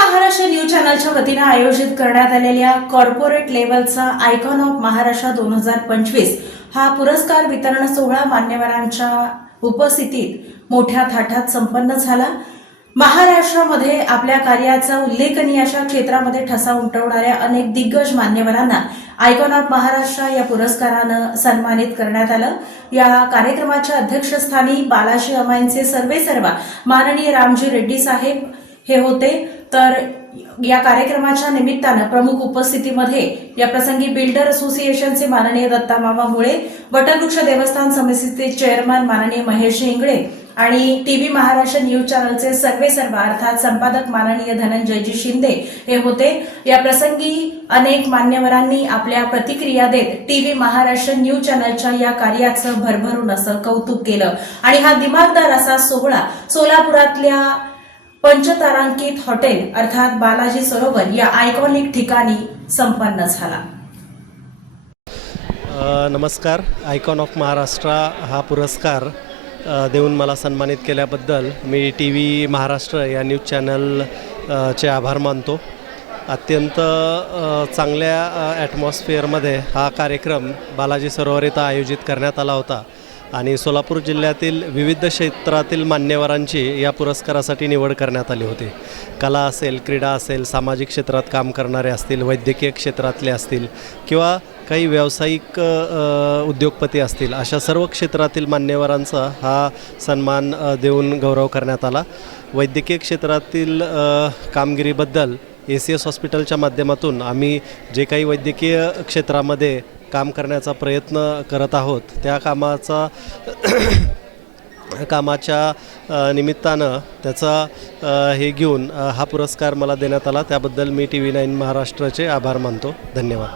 Maharashtra news चॅनलच्या वतीने आयोजित करण्यात आलेल्या कॉर्पोरेट लेव्हलचा आयकॉन ऑफ महाराष्ट्र 2025 हा पुरस्कार वितरण सोहळा मान्यवरांच्या उपस्थितीत मोठ्या थाटात संपन्न झाला। महाराष्ट्रामध्ये आपल्या कार्याचा उल्लेखनीय अशा क्षेत्रामध्ये ठसा उमटवणाऱ्या अनेक दिग्गज मान्यवरांना आयकॉन ऑफ महाराष्ट्र या पुरस्कारानं सन्मानित करण्यात आलं। या कार्यक्रमाच्या अध्यक्षस्थानी बालाजी अमाईंचे सर्वेसर्वा माननीय रामजी रेड्डी साहेब हे होते। तर या कार्यक्रमाच्या निमित्तानं प्रमुख उपस्थितीमध्ये या प्रसंगी बिल्डर असोसिएशनचे माननीय दत्ता मामा मुळे, वटवृक्ष देवस्थान समितीचे चेअरमन माननीय महेश इंगळे आणि टीव्ही महाराष्ट्र न्यूज चॅनलचे सर्वेसर्वा अर्थात संपादक माननीय धनंजयजी शिंदे हे होते। या प्रसंगी अनेक मान्यवरांनी आपल्या प्रतिक्रिया देत टीव्ही महाराष्ट्र न्यूज चॅनलच्या या कार्याचं भरभरून असं कौतुक केलं आणि हा दिमागदार असा सोहळा सोलापुरातल्या पंचतारांकित हॉटेल अर्थात बालाजी सरोवर या आयकॉनिक ठिकाणी संपन्न झाला। नमस्कार। आयकॉन ऑफ महाराष्ट्र हा पुरस्कार देऊन मला सन्मानित केल्याबद्दल मी टीव्ही महाराष्ट्र या न्यूज चॅनल चे आभार मानतो। अत्यंत चांगल्या ॲटमॉस्फिअरमध्ये हा कार्यक्रम बालाजी सरोवर येथे आयोजित करण्यात आला होता आणि सोलापूर जिल्ह्यातील विविध क्षेत्रातील मान्यवरांची या पुरस्कारासाठी निवड करण्यात आली होती। कला असेल, क्रीडा असेल, सामाजिक क्षेत्रात काम करणारे असतील, वैद्यकीय क्षेत्रातले असतील किंवा काही व्यावसायिक उद्योगपती असतील, अशा सर्व क्षेत्रातील मान्यवरांचा हा सन्मान देऊन गौरव करण्यात आला। वैद्यकीय क्षेत्रातील कामगिरीबद्दल ACS हॉस्पिटलच्या माध्यमातून आम्ही जे काही वैद्यकीय क्षेत्रामध्ये काम करण्याचा प्रयत्न करत आहोत त्या कामाच्या निमित्तानं त्याचा हे घेऊन हा पुरस्कार मला देण्यात आला। त्याबद्दल मी TV9 महाराष्ट्राचे आभार मानतो। धन्यवाद।